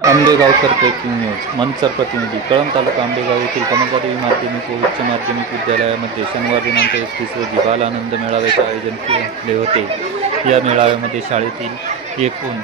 Ambegaonkar breaking news Manchar प्रतिनिधी कळंब तालुका आंबेगाव येथील कर्मचारी माध्यमिक व उच्च माध्यमिक विद्यालयामध्ये शनिवार दिनांक एकतीस रोजी बाल आनंद मेळाव्याचे आयोजन केले होते. या मेळाव्यामध्ये शाळेतील एकूण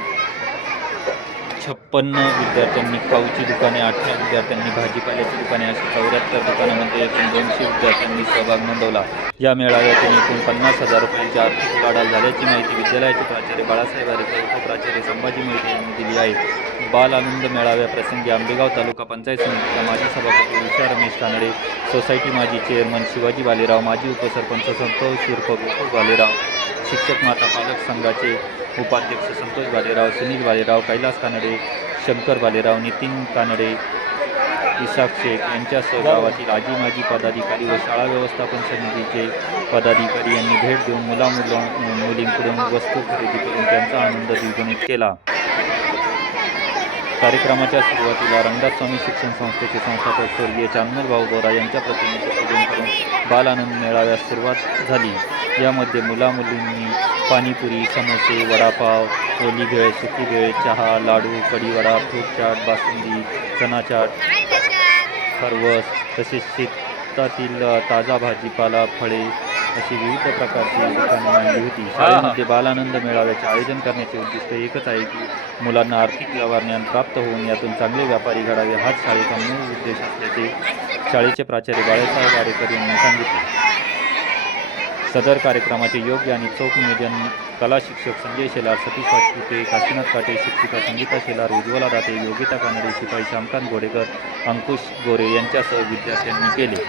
छप्पन्न विद्यार्थ्यांनी खाऊची दुकाने अठरा विद्यार्थ्यांनी भाजीपाल्याची दुकाने अशी चौऱ्याहत्तर दुकानामध्ये एकूण दोनशे विद्यार्थ्यांनी सहभाग नोंदवला. या मेळाव्यातून एकूण पन्नास हजार रुपयांची आर्थिक उलाढाल झाल्याची माहिती विद्यालयाचे प्राचार्य बाळासाहेब आरेकर उपप्राचार्य संभाजी मोहिते यांनी दिली आहे. बाल आनंद मेळाव्याप्रसंगी आंबेगाव तालुका पंचायत समितीच्या माजी सभापती उषा रमेश कानडे सोसायटी माजी चेअरमन शिवाजी बालेराव माजी उपसरपंच संतोष उर्फ गोकुळ बालेराव शिक्षक माता पालक संघाचे उपाध्यक्ष संतोष भालेराव सुनील भालेराव कैलास कानडे शंकर भालेराव नितीन कानडे इसाक शेख यांच्यासह गावातील आजी माजी पदाधिकारी व शाळा व्यवस्थापन समितीचे पदाधिकारी यांनी भेट देऊन मुला मुलं मुलींकडून वस्तू खरेदी करून त्यांचा आनंद द्विगुणित केला. कार्यक्रमाच्या सुरुवातीला रंगदास स्वामी शिक्षण संस्थेचे संस्थापक स्वर्गीय चांदमल भाऊ बोरा यांच्या प्रतिमेचे पूजन करून बाल आनंद मेळाव्यास सुरुवात झाली. यामध्ये मुलामुलींनी पाणीपुरी समोसे वडापाव ओली भेळ सुकी भेळ चहा लाडू कढीवडा फ्रूट चाट बासुंदी चना चाट खरवस तसेच शेतातील ताजा भाजीपाला फळे अशी विविध प्रकारची दुकाने मांडली होती. शाळेमध्ये बालानंद मेळाव्याचे आयोजन करण्याचे उद्दिष्ट एकच आहे की मुलांना आर्थिक व्यवहार ज्ञान प्राप्त होऊन यातून चांगले व्यापारी घडावे हाच शाळेचा मूळ उद्देश असल्याचे शाळेचे प्राचार्य बाळासाहेब आरेकर यांनी सांगितले. सदर कार्यक्रमाचे योग्य आणि चोख नियोजन कला शिक्षक संजय शेलार सतीश वाटपुते काशीनाथ काटे शिक्षिका संगीता शेलार उज्ज्वला दाते योगिता कानडे शिपाई श्यामकांत गोडेकर अंकुश गोरे यांच्यासह विद्यार्थ्यांनी केले.